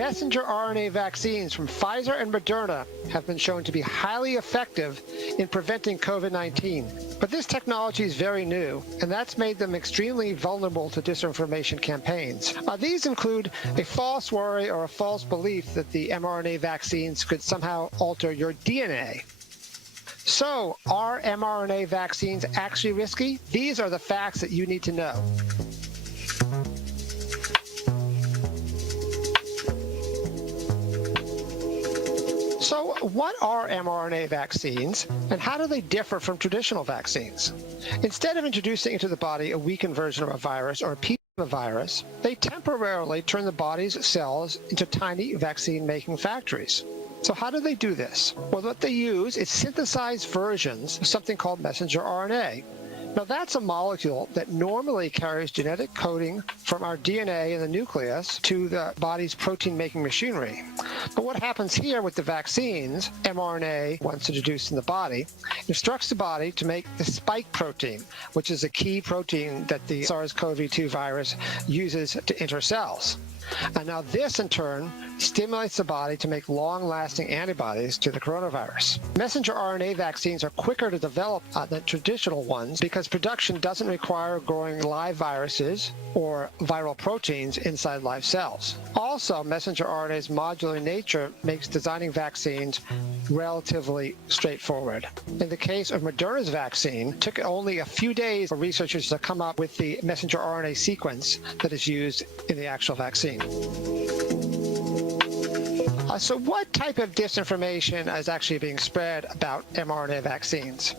messenger RNA vaccines from Pfizer and Moderna have been shown to be highly effective in preventing COVID-19. But this technology is very new, and that's made them extremely vulnerable to disinformation campaigns. These include a false worry or a false belief that the mRNA vaccines could somehow alter your DNA. So, are mRNA vaccines actually risky? These are the facts that you need to know. So what are mRNA vaccines, and how do they differ from traditional vaccines? Instead of introducing into the body a weakened version of a virus or a piece of a virus, they temporarily turn the body's cells into tiny vaccine-making factories. So how do they do this? Well, what they use is synthesized versions of something called messenger RNA. Now, that's a molecule that normally carries genetic coding from our DNA in the nucleus to the body's protein-making machinery. But what happens here with the vaccines, mRNA, once introduced in the body, instructs the body to make the spike protein, which is a key protein that the SARS-CoV-2 virus uses to enter cells. And now this, in turn, stimulates the body to make long-lasting antibodies to the coronavirus. Messenger RNA vaccines are quicker to develop than traditional ones because production doesn't require growing live viruses or viral proteins inside live cells. Also, messenger RNA's modular nature makes designing vaccines relatively straightforward. In the case of Moderna's vaccine, it took only a few days for researchers to come up with the messenger RNA sequence that is used in the actual vaccine. So what type of disinformation is actually being spread about mRNA vaccines?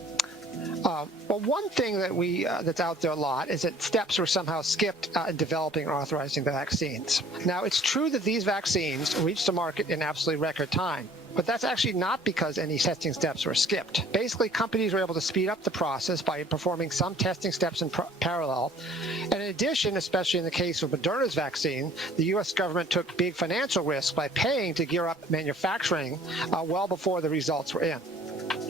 Well, one thing that that's out there a lot is that steps were somehow skipped in developing and authorizing the vaccines. Now, it's true that these vaccines reached the market in absolutely record time. But that's actually not because any testing steps were skipped. Basically, companies were able to speed up the process by performing some testing steps in parallel. And in addition, especially in the case of Moderna's vaccine, the U.S. government took big financial risks by paying to gear up manufacturing well before the results were in.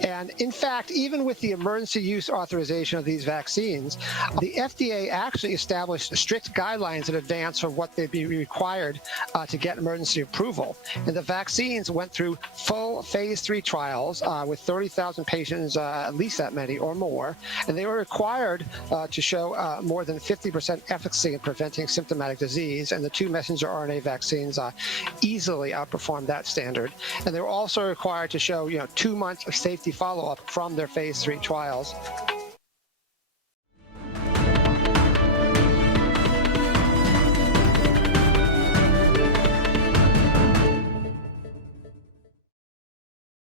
And in fact, even with the emergency use authorization of these vaccines, the FDA actually established strict guidelines in advance for what they'd be required to get emergency approval. And the vaccines went through full phase 3 trials with 30,000 patients, at least that many or more. And they were required to show more than 50% efficacy in preventing symptomatic disease. And the two messenger RNA vaccines easily outperformed that standard. And they were also required to show, 2 months of safety follow-up from their phase 3 trials.